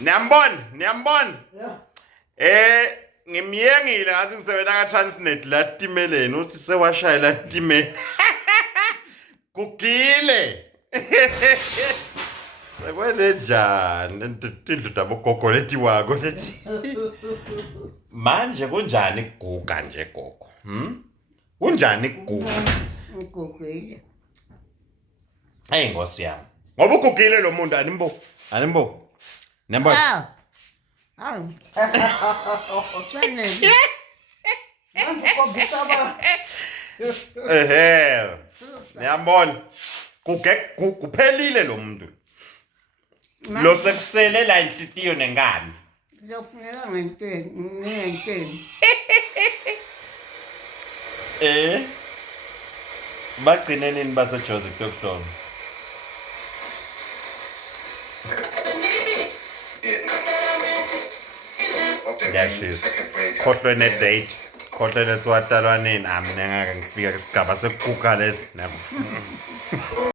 Niyambona? Yeah. Ngimyengile ngathi ngisebenza ka-Transnet la timeleni uthi sewashaya la timeni. Kugile. Sekwele njani indlu abogogo letiwako lethi. Manje kunjani kuguga nje gogo? Kunjani kuguga? Ngigugile. Hey Nkosi yami. Ngoba ugugile lo muntu animbo. Nembo. Hawu. Sanele. Manje ukhombisa ba. Niyambona? Kuphelile lo muntu. Lo sekusele la intitiyo nengane. Lokunika ngenteni. Bagcine nini base Joseph Tokuhlolo? Ngiyashisa. Khohlwe ne date. Khohlwe lethiwatalwa nini? Mina ngeke ngifika isigaba sekuguga lesi.